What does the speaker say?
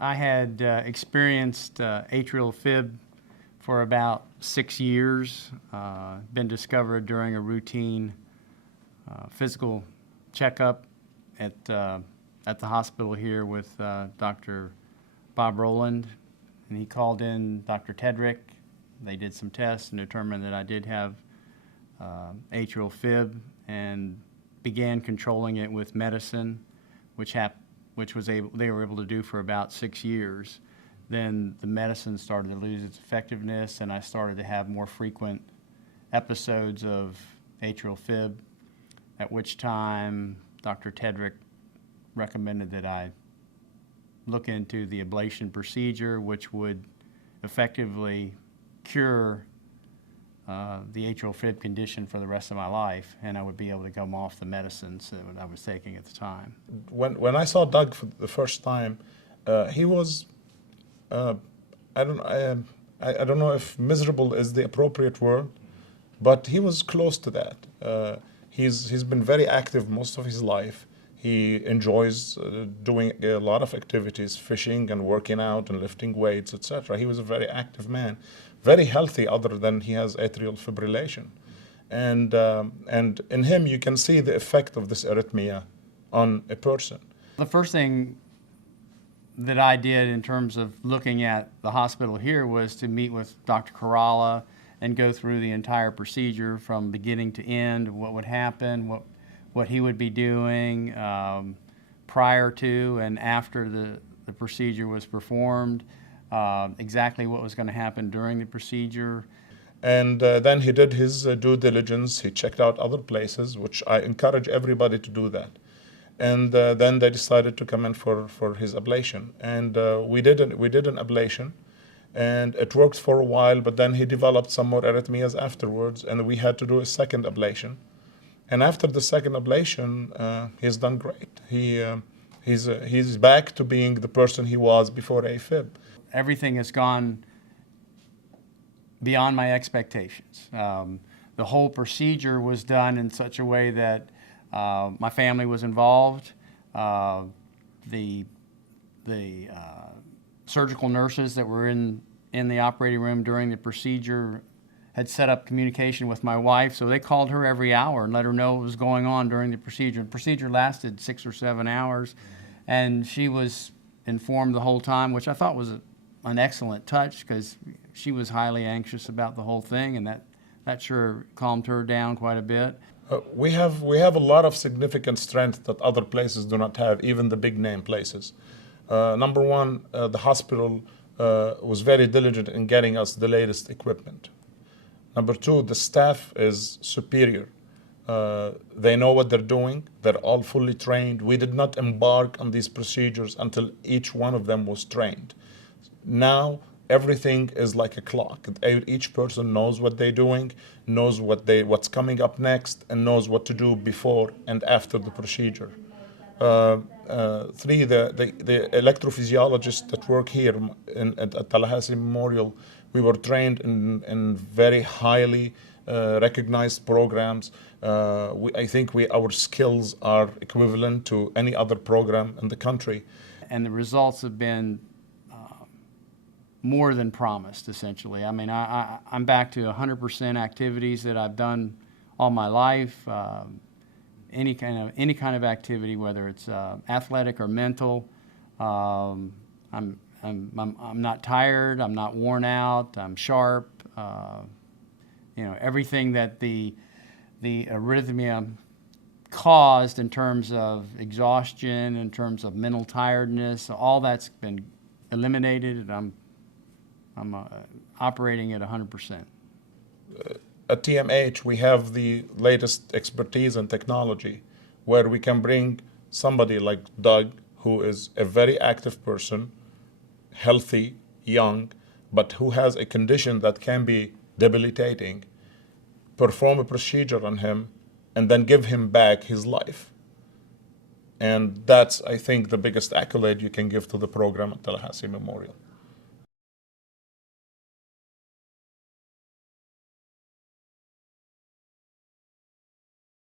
I had experienced atrial fib for about 6 years, been discovered during a routine physical checkup at the hospital here with Dr. Bob Rowland, and he called in Dr. Tedrick. They did some tests and determined that I did have atrial fib, and began controlling it with medicine, which they were able to do for about 6 years. Then the medicine started to lose its effectiveness, and I started to have more frequent episodes of atrial fib, at which time Dr. Tedrick recommended that I look into the ablation procedure, which would effectively cure the atrial fib condition for the rest of my life, and I would be able to come off the medicines that I was taking at the time. When I saw Doug for the first time, he was, I don't know if miserable is the appropriate word, but he was close to that. He's been very active most of his life. He enjoys doing a lot of activities, fishing and working out and lifting weights, etc. He was a very active man, very healthy other than he has atrial fibrillation. And in him you can see the effect of this arrhythmia on a person. The first thing that I did in terms of looking at the hospital here was to meet with Dr. Kerala and go through the entire procedure from beginning to end, what would happen, what he would be doing prior to and after the procedure was performed, exactly what was going to happen during the procedure. And then he did his due diligence. He checked out other places, which I encourage everybody to do that. And then they decided to come in for his ablation. And we did an ablation, and it worked for a while, but then he developed some more arrhythmias afterwards, and we had to do a second ablation. And after the second ablation, he's done great. He's back to being the person he was before AFib. Everything has gone beyond my expectations. The whole procedure was done in such a way that my family was involved. The surgical nurses that were in the operating room during the procedure had set up communication with my wife, so they called her every hour and let her know what was going on during the procedure. The procedure lasted 6 or 7 hours, and she was informed the whole time, which I thought was an excellent touch, because she was highly anxious about the whole thing, and that sure calmed her down quite a bit. We have a lot of significant strength that other places do not have, even the big name places. Number one, the hospital was very diligent in getting us the latest equipment. Number two, the staff is superior. They know what they're doing. They're all fully trained. We did not embark on these procedures until each one of them was trained. Now, everything is like a clock. Each person knows what they're doing, knows what's coming up next, and knows what to do before and after the procedure. Three, the electrophysiologists that work here at Tallahassee Memorial, we were trained in very highly recognized programs. I think our skills are equivalent to any other program in the country. And the results have been more than promised, essentially. I mean, I'm back to 100% activities that I've done all my life. Any kind of activity, whether it's athletic or mental. I'm not tired. I'm not worn out. I'm sharp. Everything that the arrhythmia caused in terms of exhaustion, in terms of mental tiredness, all that's been eliminated, and I'm operating at 100%. At TMH, we have the latest expertise and technology, where we can bring somebody like Doug, who is a very active person, healthy, young, but who has a condition that can be debilitating, perform a procedure on him, and then give him back his life. And that's, I think, the biggest accolade you can give to the program at Tallahassee Memorial.